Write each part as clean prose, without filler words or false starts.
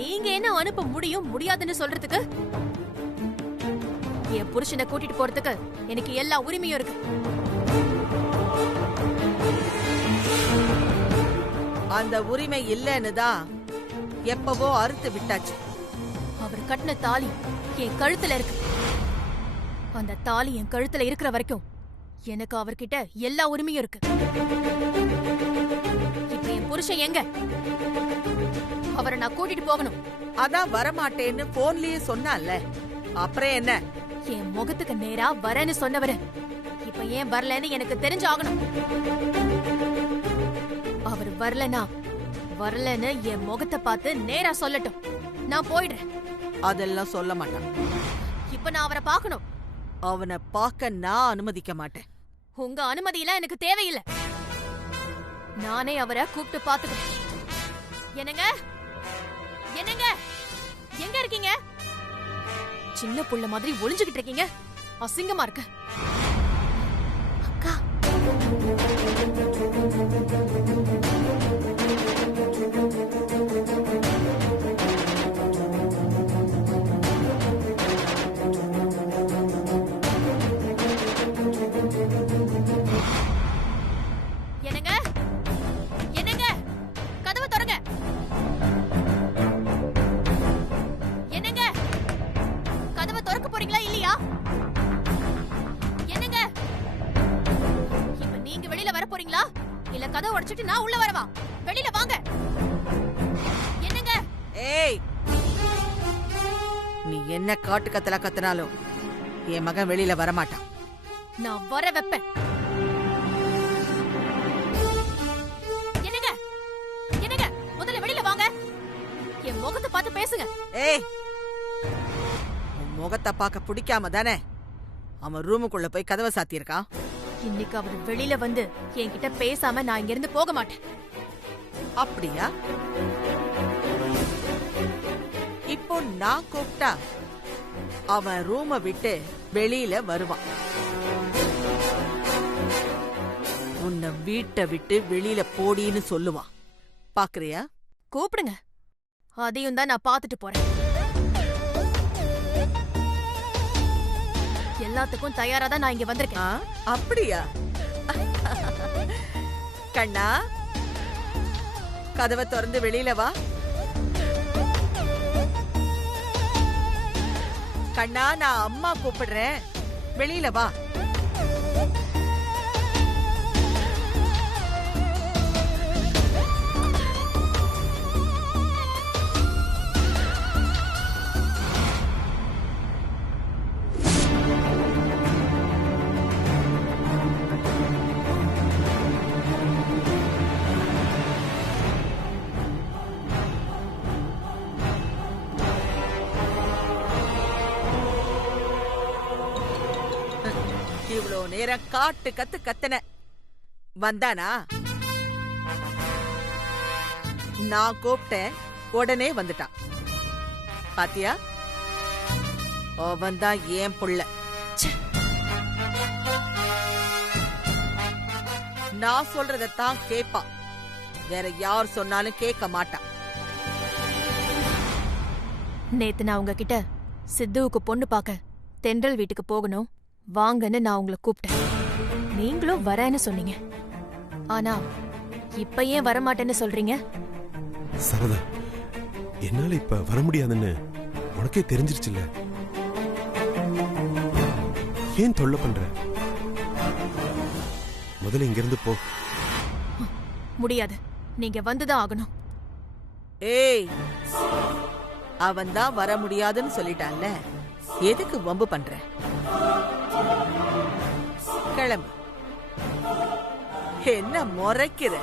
நீங்க என்ன அனுப்ப முடியாதுன்னு சொல்றதுக்கு? என் புருஷனை கூட்டிட்டு போறதுக்கு எனக்கு எல்லா உரிமையும் இருக்கு. அந்த உரிமை இல்லன்னு தான் எப்பவோ அறுத்து விட்டாச்சு. அவர் கட்டின தாலி என் கழுத்துல இருக்கு. அந்த தாலி என் கழுத்துல இருக்கிற வரைக்கும் எனக்கு அவர்கிட்ட எல்லா உரிமையும் இருக்கு. இப்ப என் புருஷன் எங்க? அவரை நான் கூட்டிட்டு போகணும். அதான் வரமாட்டேன்னு போன்லயே சொன்னால, அப்புறம் என்ன? என் முகத்துக்கு நேரா வரேன்னு சொன்னவரு இப்ப ஏன் வரலன்னு எனக்கு தெரிஞ்சாகணும். அவர் வரலன்னு என் முகத்தை பார்த்து நேரா சொல்லட்டும். நான் போயிடுறேன். அதெல்லாம் சொல்ல மாட்டான். இப்ப நான் அவரை பார்க்கணும். அவனை பார்க்க நான் அனுமதிக்க மாட்டேன். உங்க அனுமதியெல்லாம் எனக்கு தேவையில்லை. நானே அவரை கூப்பிட்டு பாத்துக்கிறேன். என்னங்க என்னங்க எங்க இருக்கீங்க? சின்ன புள்ள மாதிரி ஒளிஞ்சுகிட்டு இருக்கீங்க. அசிங்கமா இருக்கு. அக்கா, என்னங்க என்னங்க கதவை திறங்க. என்னங்க கதவை திறக்க போறீங்களா இல்லையா? என்னங்க இப்ப நீங்க வெளியில வர போறீங்களா இல்ல கதவை உடைச்சிட்டு நான் உள்ள வரவா? வெளியில வாங்க. என்னங்க? ஏய், நீ என்ன காட்டு கத்தலா கத்தினாலும் என் மகன் வெளியில வரமாட்டான். நான் வர வைப்பேன். என்னங்க என்னங்க முதல்ல வெளியில வாங்க. என் முகத்தை பார்த்து பேசுங்க. ஏய், உன் முகத்தை பார்க்க பிடிக்காம தானே அவன் ரூமுக்குள்ள போய் கதவை சாத்தியிருக்கான். இன்னைக்கு அவர் வெளியில வந்து என்கிட்ட பேசாம நான் இங்க இருந்து போக மாட்டேன். அப்படியா? இப்போ நான் கூப்பிட்டா அவன் ரூமை விட்டு வெளியில வருவான். உன்னை வீட்டை விட்டு வெளியில போடின்னு சொல்லுவான். பாக்குறியா? கூப்பிடுங்க. அதையும் தான் நான் பாத்துட்டு போறேன். எல்லாத்துக்கும் தயாரா தான் நான் இங்க வந்திருக்கேன். அப்படியா? கண்ணா, கதவை திறந்து வெளியில வா. கண்ணா, நான் அம்மா கூப்பிடுறேன், வெளியில வா. இவ்வளோ நேரம் காட்டு கத்து கத்தன வந்தானா? நான் கூப்பிட்டேன், உடனே வந்துட்டான். பாத்தியா? அவன் தான் ஏன் புள்ள. நான் சொல்றதான் கேட்பான். வேற யார் சொன்னாலும் கேட்க மாட்டான். நேத்து நான் உங்ககிட்ட சித்துவுக்கு பொண்ணு பார்க்க தென்றல் வீட்டுக்கு போகணும் வாங்கன்னு நான் உங்களை கூப்பிட்டேன். நீங்களும் வரேன்னு சொன்னீங்க. ஆனா இப்ப ஏன் வரமாட்டேன்னு சொல்றீங்க? சரதா, என்னால இப்ப வர முடியாதுன்னு உனக்கே தெரிஞ்சிருச்சுல்ல. ஏன் தொல்லை பண்ற? முதல்ல இங்கிருந்து போ. முடியாது, நீங்க வந்துதான் ஆகணும். ஏய், அவன் தான் வர முடியாதுன்னு சொல்லிட்டான்ல, எதுக்கு வம்பு பண்ற? கிளம்பு. என்ன முறைக்கிற?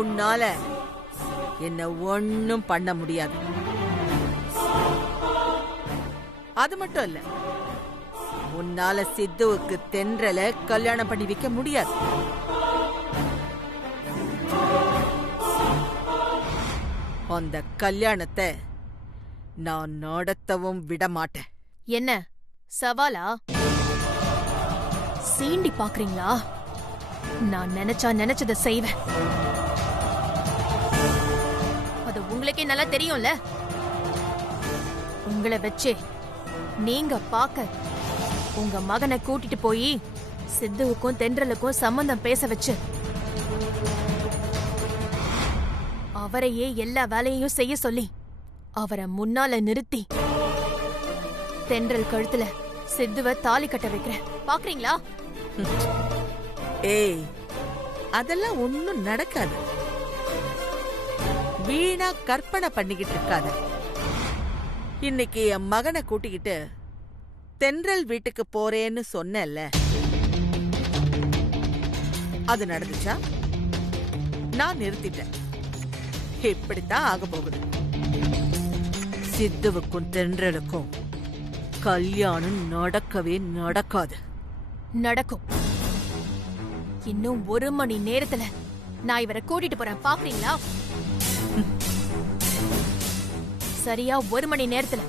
உன்னால என்ன ஒண்ணும் பண்ண முடியாது. அது மட்டும் இல்ல, உன்னால சித்துவுக்கு தென்றல கல்யாணம் பண்ணி வைக்க முடியாது. அந்த கல்யாணத்தை நான் நடத்தவும் விட மாட்டேன். என்ன சவாலா? சீண்டி பாக்குறீங்களா? நான் நினைச்சதை செய்வேன். அது உங்களுக்கே நல்லா தெரியும்ல. உங்களை வச்சே நீங்க பாக்க உங்க மகனை கூட்டிட்டு போய் சித்துவுக்கும் தென்றலுக்கும் சம்பந்தம் பேச வச்சு அவரையே எல்லா வேலையையும் செய்ய சொல்லி அவரை முன்னால நிறுத்தி தென்றல் கழுத்துல சித்துவ தாலி கட்ட வைக்கிறேன். பாக்குறீங்களா? ஏய், அதெல்லாம் ஒண்ணும் நடக்காது. வீணா கற்பனை பண்ணிக்கிட்டு இருக்காத. இன்னைக்கு என் மகனை கூட்டிக்கிட்டு தென்றல் வீட்டுக்கு போறேன்னு சொன்னேன்ல, அது நடந்துச்சா? நான் நிறுத்திட்டேன். இப்படித்தான் ஆக போகுது. சித்துவுக்கும் தென்றலுக்கும் கல்யாணம் நடக்கவே நடக்காது. நடக்கும். இன்னும் 1 மணி நேரத்துல நான் இவரை கூட்டிட்டு போறேன். பாக்குறீங்களா? சரியா 1 மணி நேரத்துல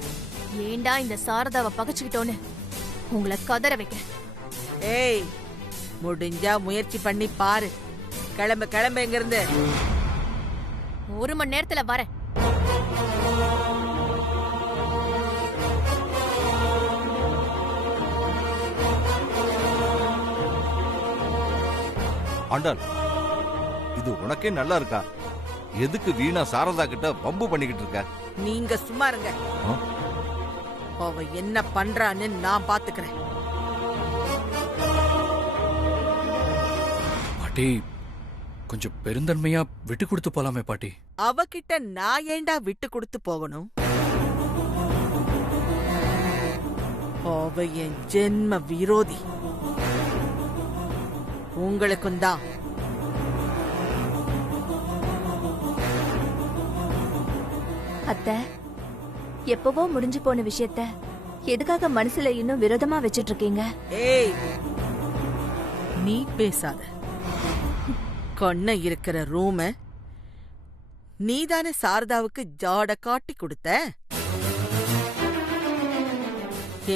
ஏண்டா இந்த சாரதாவை பகச்சுக்கிட்டோன்னு உங்களை கதற வைக்கிறேன். ஏய், முடிஞ்சா முயற்சி பண்ணி பாரு. கிளம்பு கிளம்பு எங்க இருந்து. 1 மணி நேரத்துல வரேன். ஆண்டாள், இது உனக்கே நல்லா இருக்கா? எதுக்கு வீணா சாரதா கிட்ட பம்பு பண்ணிக்கிட்டு இருக்க? நீங்க சும்மா இருங்க. அவ என்ன பண்றான்னு நான் பாத்துக்கிறேன். பாட்டி, கொஞ்சம் பெருந்தன்மையா விட்டு கொடுத்து போலாமே பாட்டி. அவகிட்ட நான் ஏண்டா விட்டு கொடுத்து போகணும்? அவ என் ஜென்ம விரோதி. உங்களுக்கும் தான். அத்தை, எப்பவோ முடிஞ்சு போன விஷயத்த எதுக்காக மனசுல இன்னும் விரோதமா வச்சிட்டு இருக்கீங்க? ஏய், நீ பேசாத. கண்ண இருக்கிற ரூம நீதானே சாரதாவுக்கு ஜாட காட்டி கொடுத்த.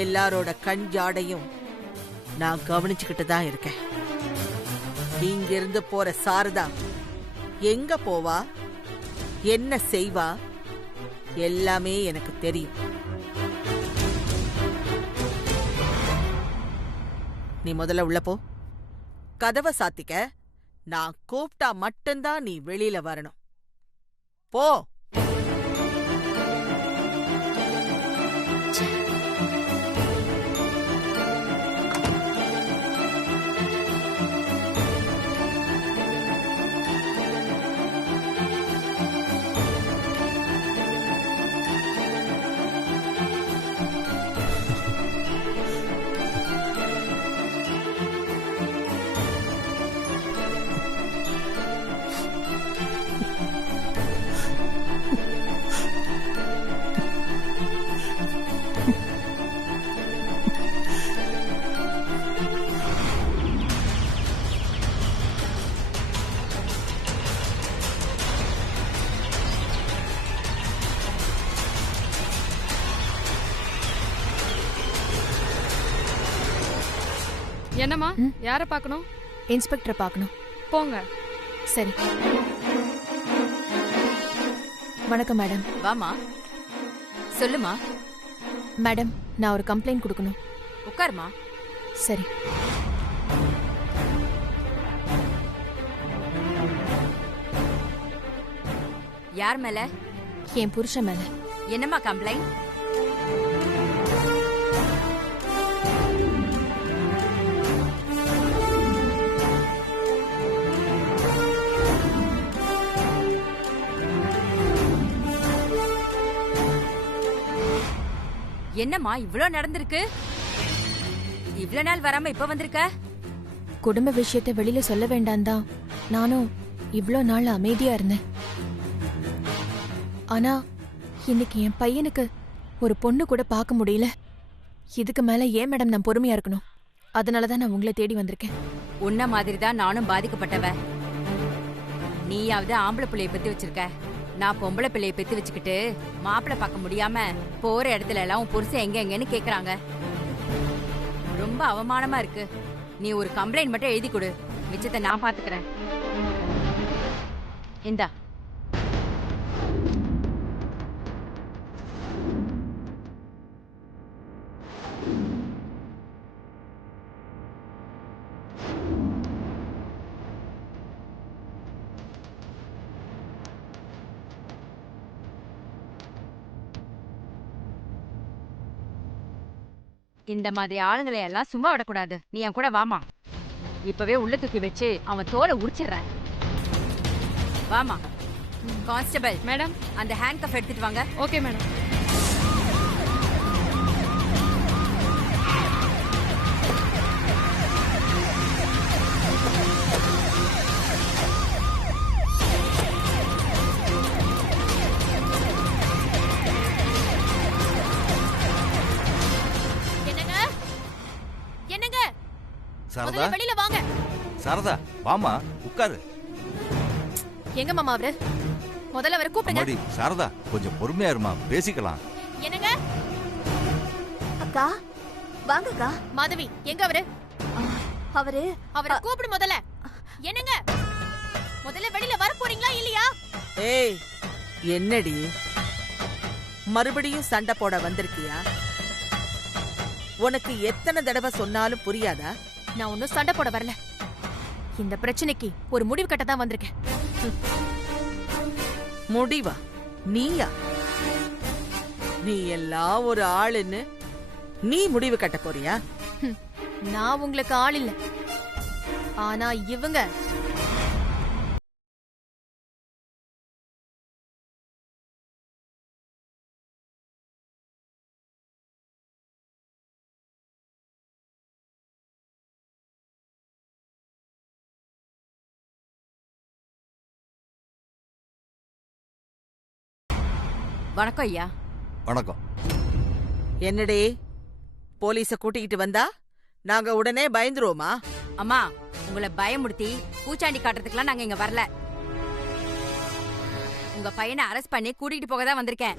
எல்லாரோட கண் ஜாடையும் நான் கவனிச்சுக்கிட்டு தான் இருக்கேன். இங்கிருந்து போற சாரதா எங்க போவா, என்ன செய்வா, எல்லாமே எனக்கு தெரியும். நீ முதல்ல உள்ள போ. கதவை சாத்திக்க. நான் கூப்பிட்டா மட்டும்தான் நீ வெளியில வரணும். போ. என்னம்மா, யார பார்க்கணும்? இன்ஸ்பெக்டரை பார்க்கணும். போங்க. சரி. வணக்கம் மேடம். வாமா, சொல்லுமா. மேடம், நான் ஒரு கம்ப்ளைண்ட் கொடுக்கணும். உட்காருமா. சரி. யார் மேல? என் புருஷன் மேல. என்னம்மா கம்ப்ளைண்ட்? என்னம்மா இவ்ளோ நடந்திருக்கு? இவ்ளோ நாள் வராம இப்ப வந்திருக்க? குடும்ப விஷயத்தை வெளியில சொல்ல வேண்டாம் தான் நானும் இவ்ளோ நாள் அமைதியா இருந்தேன். ஆனா இன்னைக்கு என் பையனுக்கு ஒரு பொண்ணு கூட பார்க்க முடியல. இதுக்கு மேல ஏன் மேடம் நான் பொறுமையா இருக்கணும்? அதனாலதான் நான் உங்களை தேடி வந்திருக்கேன். உன்ன மாதிரி தான் நானும் பாதிக்கப்பட்டவ. நீயாவது ஆம்பளை பிள்ளைய பெத்து வச்சிருக்க. நான் பொம்பளை பிள்ளைய பெத்து வச்சுக்கிட்டு மாப்பிள்ளை பார்க்க முடியாம போற இடத்துல எல்லாம் உன் புருஷன் எங்க எங்கன்னு கேக்குறாங்க. ரொம்ப அவமானமா இருக்கு. நீ ஒரு கம்ப்ளைண்ட் மட்டும் எழுதி கொடு, மிச்சத்தை நான் பாத்துக்கிறேன். இந்தா. இந்த மாதிரி ஆளுங்களை எல்லாம் சும்மா விடக்கூடாது. நீ என் கூட வாமா. இப்பவே உள்ள தூக்கி வச்சு அவன் தோலை உரிச்சிடுறேன். வாமா. Constable madam. அந்த ஹேண்ட் கஃப் எடுத்துட்டு வாங்க. Okay madam. என்னங்க என்னங்க சாரதா, முதல்ல வெளியில வாங்க. சாரதா வாமா, உட்காரு. எங்க மாமா அவரு? முதல்ல அவரை கூப்பிடுங்க. அம்மாடி, சாரதா கொஞ்சம் பொறுமையா இருமா, பேசிக்கலாம். என்னங்க அக்கா வாங்கக்கா. மாதவி எங்க அவரு? அவரு அவரை கூப்பிடு முதல்ல. என்னங்க முதல்ல வெளியில வர போறீங்களா இல்லையா? ஏய், என்னடி மறுபடியும் சண்டை போட வந்திருக்கியா? உனக்கு எத்தனை தடவை சொன்னாலும் புரியாதா? நான் ஒன்னும் சண்டை போட வரல. இந்த பிரச்சனைக்கு ஒரு முடிவு கட்ட தான் வந்திருக்கேன். முடிவா? நீயா? நீ எல்லாம் ஒரு ஆளுன்னு நீ முடிவு கட்ட போறியா? நான் உங்களுக்கு ஆள் இல்ல. ஆனா இவங்க வணக்கம் ஐயா. வணக்கம். என்னடே, போலீஸ கூட்டிக்கிட்டு வந்தா நாங்க உடனே பயந்துருவோமா? அம்மா, உங்களை பயமுடுத்தி பூச்சாண்டி காட்டுறதுக்குலாம் நாங்க இங்க வரல. உங்க பையனை அரெஸ்ட் பண்ணி கூட்டிட்டு போக தான் வந்திருக்கேன்.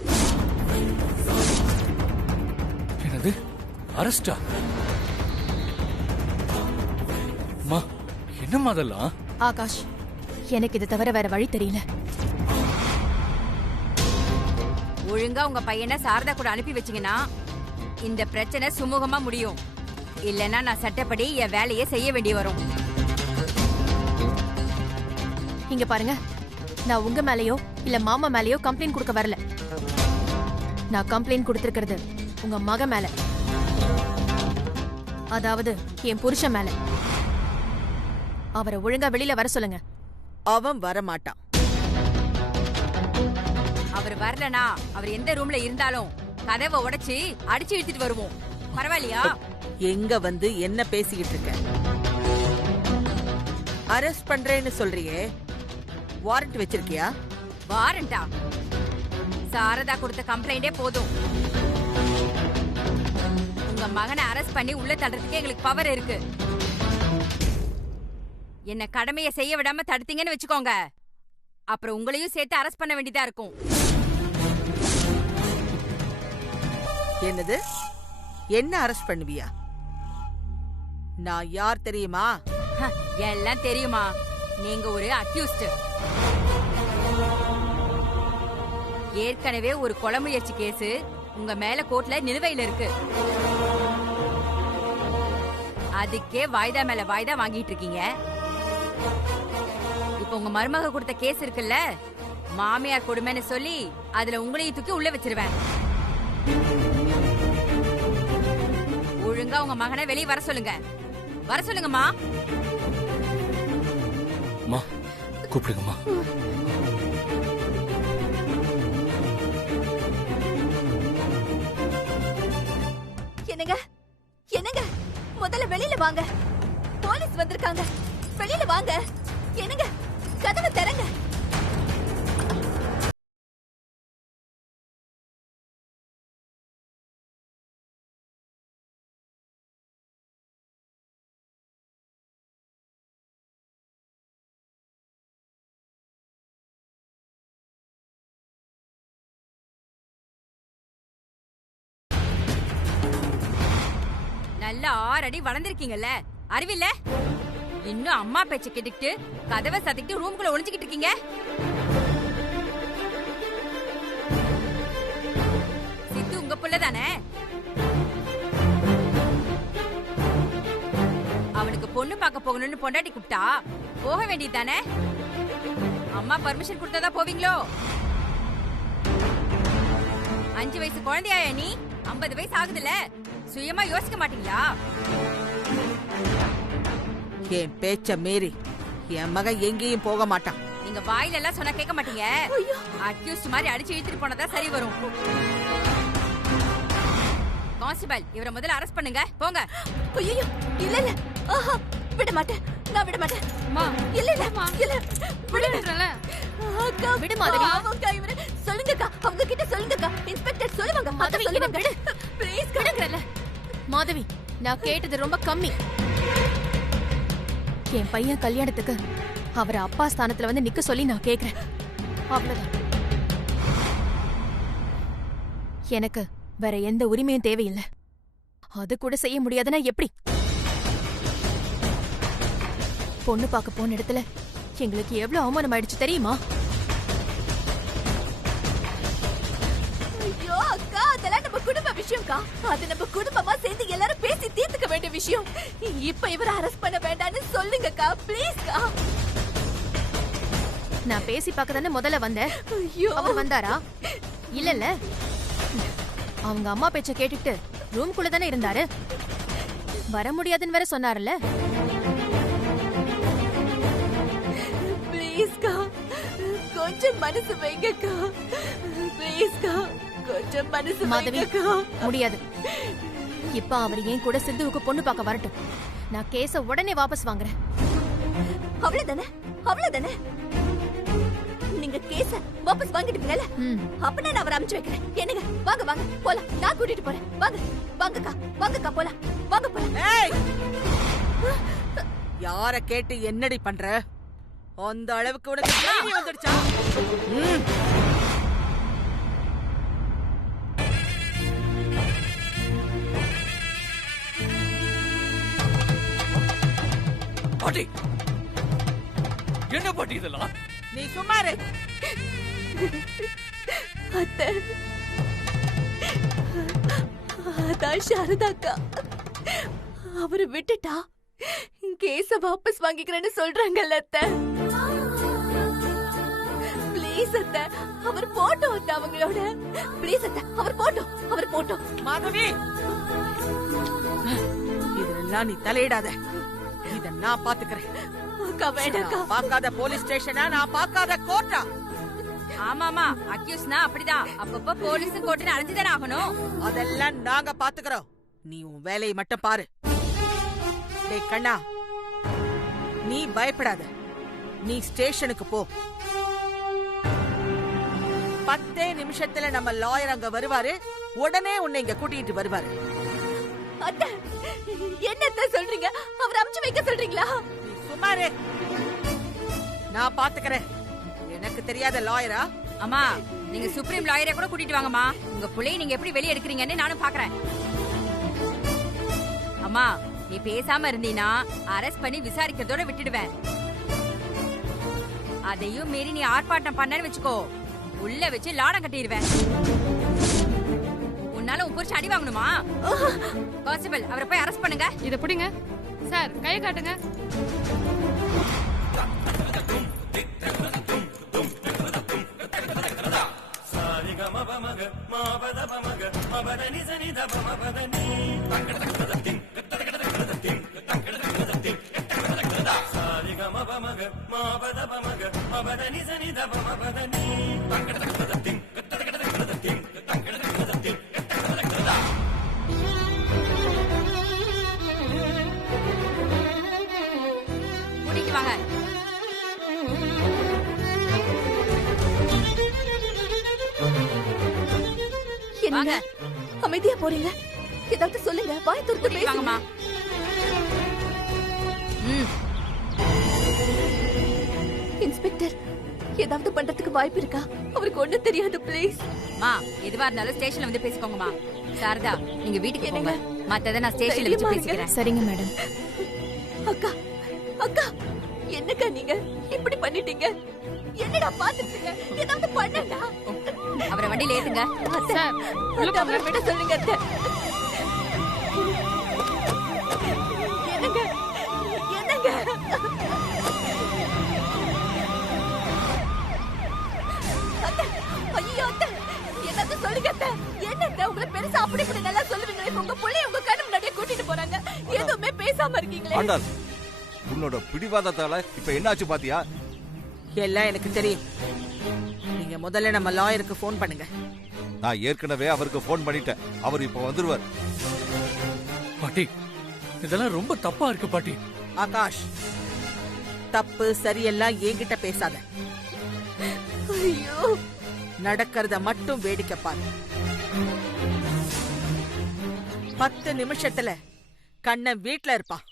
என்னது அரெஸ்டா? அம்மா, என்னம்மா அதெல்லாம்? ஆகாஷ், எனக்கு இது தவிர வேற வழி தெரியல. ஒழுங்கா உங்க பையனை சாரதா கூட அனுப்பி வச்சீங்கன்னா இந்த பிரச்சனை சுமூகமா முடியும். இல்லைன்னா நான் சட்டப்படி என் வேலையை செய்ய வேண்டி வரும். இங்க பாருங்க, நான் உங்க மேலயோ இல்ல மாமா மேலயோ கம்ப்ளைண்ட் கொடுக்க வரல. நான் கம்ப்ளைண்ட் கொடுத்திருக்கிறது உங்க மக மேல, அதாவது என் புருஷன் மேல. அவரை ஒழுங்கா வெளியில வர சொல்லுங்க. அவன் வரமாட்டான். அவர் வரலனா அவர் எந்த ரூம்ல இருந்தாலும் கதவை உடைச்சு அடிச்சு இழுத்துட்டு வருவோம். பரவாயில்லையா? எங்க வந்து என்ன பேசிக்கிட்டு இருக்க? அரெஸ்ட் பண்றேன்னு சொல்றியே, வாரண்ட் வச்சிருக்கியா? வாரண்டா? சாரதா கொடுத்த கம்ப்ளைண்டே போதும். உங்க மகனை அரெஸ்ட் பண்ணி உள்ள தள்ளுறதுக்கு எங்களுக்கு பவர் இருக்கு. என்ன கடமையை செய்ய விடாம தடுத்தீங்கன்னு வச்சுக்கோங்க, அப்புறம் உங்களையும் சேர்த்து அரெஸ்ட் பண்ண வேண்டியதா இருக்கும். என்னது? என்ன அரெஸ்ட் பண்ணுவியா? நான் யார் தெரியுமா? எல்லாம் தெரியுமா? நீங்க ஒரு அக்யூஸ்ட். ஏற்கனவே ஒரு கொலை முயற்சி கேஸ் உங்க மேல கோர்ட்ல நிலுவையில இருக்கு. அதுக்கே வாய்தா மேல வாய்தா வாங்கிட்டு இருக்கீங்க. இப்ப உங்க மருமக கொடுத்த கேஸ் இருக்குல்ல, மாமியார் கொடுமைன்னு சொல்லி அதுல உங்களையும் தூக்கி உள்ள வச்சிருவேன். ஒழுங்கா உங்க மகனை வெளியே வர சொல்லுங்க. வர சொல்லுங்கம்மா. அம்மா, கூப்பிடுங்கம்மா. என்னங்க என்னங்க, முதல்ல வெளியில வாங்க. போலீஸ் வந்திருக்காங்க. வெளியில வாங்க. என்னங்க, கதவை திறங்க. நல்லா 6 அடி வளர்ந்திருக்கீங்கல்ல, அறிவில்ல? இன்னும் அம்மா பேச்ச கேட்டுக்கிட்டு கதவை சத்திக்கிட்டு ரூம்குள்ள ஒளிஞ்சுக்கிட்டு இருக்கீங்க. சித்து உங்க புள்ள தானே? அவனுக்கு பொண்ணு பார்க்க போகணும்னு பொண்டாட்டி கூப்பிட்டா போக வேண்டியது தானே? அம்மா பர்மிஷன் கொடுத்ததா போவீங்களோ? 5 வயசு குழந்தையா நீ? 50 வயசு ஆகுதுல்ல, சுயமா யோசிக்க மாட்டீங்களா? என் பேச்ச மீறி என் மகன் எங்கேயும் போக மாட்டான். நீங்க வாயில எல்லாம் சொன்னா கேட்க மாட்டீங்க. அக்யூஸ்ட் மாதிரி அடிச்சு இழுத்துட்டு போனதா சரி வரும். கான்ஸ்டபிள், இவரை முதல்ல அரெஸ்ட் பண்ணுங்க. போங்க. ஐயோ, இல்ல இல்ல, ஆஹா, விட மாட்டேன், நான் விட மாட்டேன். அம்மா, இல்ல இல்ல, இல்ல, விடுங்கறல. அக்கா, விடு மாதவி. அவங்க இவரு சொல்லுங்கக்கா, அவங்க கிட்ட சொல்லுங்கக்கா. இன்ஸ்பெக்டர் சொல்லுவாங்க. மாதவி, சொல்லுங்க, இதை விடு. ப்ளீஸ். விடுங்கறல. மாதவி, நான் கேட்டது ரொம்ப கம்மி. என் பையன் கல்யாணத்துக்கு அவரை அப்பா ஸ்தானத்துல வந்து நிக்க சொல்லி நான் கேக்குறேன். அவ்வளவுதான். எனக்கு வேற எந்த உரிமையும் தேவையில்லை. அது கூட செய்ய முடியாதுன்னா எப்படி? பொண்ணு பார்க்க போன இடத்துல எங்களுக்கு எவ்வளவு அவமானம் ஆயிடுச்சு தெரியுமா? ஐயோ அக்கா, அதெல்லாம் நம்ம குடும்ப விஷயம்க்கா. அது நம்ம குடும்பமா சேர்ந்து எல்லாரும் பேசி தீர்த்துக்க வேண்டிய விஷயம். இப்ப இவரை அரெஸ்ட் பண்ண வேண்டாம்னு சொல்லுங்கக்கா, ப்ளீஸ்க்கா. நான் பேசி பார்க்க தானே முதல்ல வந்தேன். ஐயோ, அவர் வந்தாரா? இல்லல்ல, அவங்க அம்மா பேச்ச கேட்டுட்டு ரூம்குள்ள தானே இருந்தாரு. வர முடியாதுன்னு வேற சொன்னார்ல. ப்ளீஸ்க்கா, கொஞ்சம் மனசு வைங்கக்கா. ப்ளீஸ்க்கா, கொஞ்சம் மனசு மாதவி, வைங்கக்கா. முடியாது. இப்ப அவர் ஏன் கூட சித்துவுக்கு பொண்ணு பார்க்க வரட்டும். நான் கேஸ உடனே வாபஸ் வாங்குறேன். அவ்வளவுதானே, அவ்வளவுதானே. நீங்க கேஸ வாபஸ் வாங்கிட்டீங்கல்ல, அப்பனா நான் அவரை அனுப்பிச்சு வைக்கிறேன். என்னங்க, வாங்க வாங்க போலாம், நான் கூட்டிட்டு போறேன். வாங்க வாங்கக்கா, வாங்கக்கா போலாம், வாங்க போலாம். ஏய், யார கேட்டு என்னடி பண்ற? அந்த அளவுக்கு உனக்கு தைரியம் வந்துடுச்சா? பாட்டி, என்ன பாட்டி இதெல்லாம்? நீ சும்மாரு. அத்தை, அதான் சாரதாக்கா அவரை விட்டுட்டா கேஸ வாபஸ் வாங்கிக்கிறேன்னு சொல்றாங்கல்ல அத்தை. ப்ளீஸ் அத்தை, அவர் போட்டோம் அத்தை அவங்களோட. ப்ளீஸ் அத்தை, அவர் போட்டோம், அவர் போட்டோம். மாதவி, இதெல்லாம் நீ தலையிடாத. இத நான் பாத்துக்கிறேன். அக்கா வேண்டாக்கா. நான் பார்க்காத போலீஸ் ஸ்டேஷனா, நான் பார்க்காத கோர்ட்டா? ஆமாமா, அக்யூஸ்ட்னா அப்படிதான். அப்பப்ப போலீஸ் கோர்ட்டுன்னு அலைஞ்சுதானே ஆகணும். அதெல்லாம் நாங்க பாத்துக்கிறோம். நீ உன் வேலையை மட்டும் பாரு. டேய் கண்ணா, நீ பயப்படாத. நீ ஸ்டேஷனுக்கு போ. 10 நிமிஷத்துல நம்ம லாயர் அங்க வருவாரு. உடனே உன்னை இங்க கூட்டிட்டு வருவாரு. அத்தை, என்னத்த சொல்றீங்க? அவர் அமுச்சு வைக்க சொல்றீங்களா? நீ சும்மாரு. நான் பாத்துக்கிறேன். எனக்கு தெரியாத லாயரா? அம்மா, நீங்க சுப்ரீம் லாயரை கூட கூட்டிட்டு வாங்கம்மா. உங்க புள்ளைய நீங்க எப்படி வெளிய எடுக்கிறீங்கன்னு நானும் பாக்குறேன். அம்மா, நீ பேசாம இருந்தீனா அரெஸ்ட் பண்ணி விசாரிக்கிறதோட விட்டுடுவேன். அதையும் மீறி நீ ஆர்ப்பாட்டம் பண்ணன்னு வச்சுக்கோ, உள்ள வச்சு லாடம் கட்டிடுவேன். உன்னால உன் புருஷன் அடி வாங்கணுமா? கான்ஸ்டபிள், அவரை போய் அரெஸ்ட் பண்ணுங்க. இத புடிங்க. சார், கையை காட்டுங்க. கூட்டிட்டு வாங்க. என்னங்க அமைதியா போறீங்க? ஏதாவது சொல்லுங்க, வாய் துறந்து கூட்டிட்டு பேசுங்க. வாங்கம்மா. இன்ஸ்பெக்டர், ஏதாவது பண்றதுக்கு வாய்ப்பு இருக்கா? அவருக்கு ஒண்ணு தெரியாது, ப்ளீஸ். மா, எதுவா இருந்தாலும் ஸ்டேஷன்ல வந்து பேசிக்கோங்கம்மா. சாரதா, நீங்க வீட்டுக்கு போங்க. என்னங்க? மத்தத நான் ஸ்டேஷன்ல வச்சு தைரியமா பேசிக்கிறேன். சரிங்க மேடம். அக்கா, அக்கா, என்னக்கா நீங்க இப்படி பண்ணிட்டீங்க? என்னடா பாத்துட்டீங்க? ஏதாவது பண்ணடா. அவரை வண்டியில ஏத்துங்க. சார், உள்ள அவரை விட சொல்லுங்க அத்தை. என்னங்க, என்னங்க? அத்தை, ஐயோ அத்தை, என்னது சொல்லுங்க அத்தை. என்னங்க உங்களை பெருசா அப்படி இப்படி நல்லா சொல்லுவீங்களே, உங்க புள்ளைய உங்க பேசாம இருக்கீங்களே. ஆண்டாள், உன்னோட பிடிவாதத்தால இப்ப என்னாச்சு பாத்தியா? எல்லாம் எனக்கு தெரியும். நீங்க முதல்ல நம்ம லாயருக்கு போன் பண்ணுங்க. நான் ஏற்கனவே அவருக்கு போன் பண்ணிட்டேன். அவர் இப்ப வந்துருவார். பாட்டி, இதெல்லாம் ரொம்ப தப்பா இருக்கு பாட்டி. ஆகாஷ், தப்பு சரியெல்லாம் என்கிட்ட பேசாத. ஐயோ, நடக்கிறத மட்டும் வேடிக்கை பாரு. 10 நிமிஷத்துல கண்ணன் வீட்ல இருப்பான்.